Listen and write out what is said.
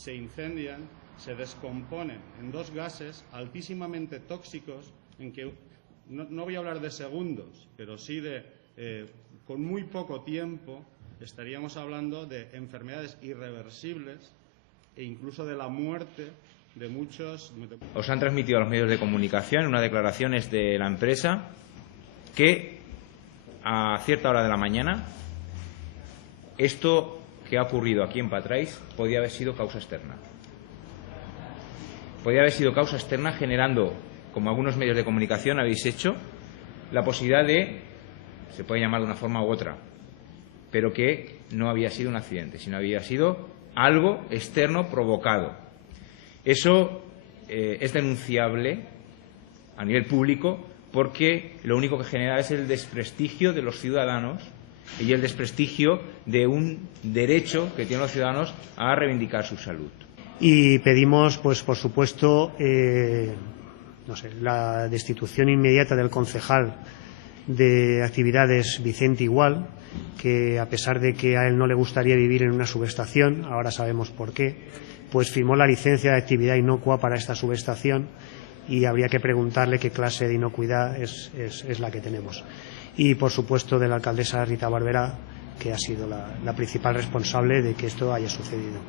se incendian, se descomponen en dos gases altísimamente tóxicos, en que no voy a hablar de segundos, pero sí de con muy poco tiempo estaríamos hablando de enfermedades irreversibles e incluso de la muerte de muchos. Os han transmitido a los medios de comunicación unas declaraciones de la empresa que a cierta hora de la mañana esto que ha ocurrido aquí en Patrais podía haber sido causa externa. Podía haber sido causa externa generando, como algunos medios de comunicación habéis hecho, la posibilidad de, se puede llamar de una forma u otra, pero que no había sido un accidente, sino había sido algo externo provocado. Eso es denunciable a nivel público porque lo único que genera es el desprestigio de los ciudadanos y el desprestigio de un derecho que tienen los ciudadanos a reivindicar su salud. Y pedimos, pues por supuesto, la destitución inmediata del concejal de actividades Vicente Igual, que a pesar de que a él no le gustaría vivir en una subestación, ahora sabemos por qué, pues firmó la licencia de actividad inocua para esta subestación y habría que preguntarle qué clase de inocuidad es la que tenemos. Y, por supuesto, de la alcaldesa Rita Barberá, que ha sido la principal responsable de que esto haya sucedido.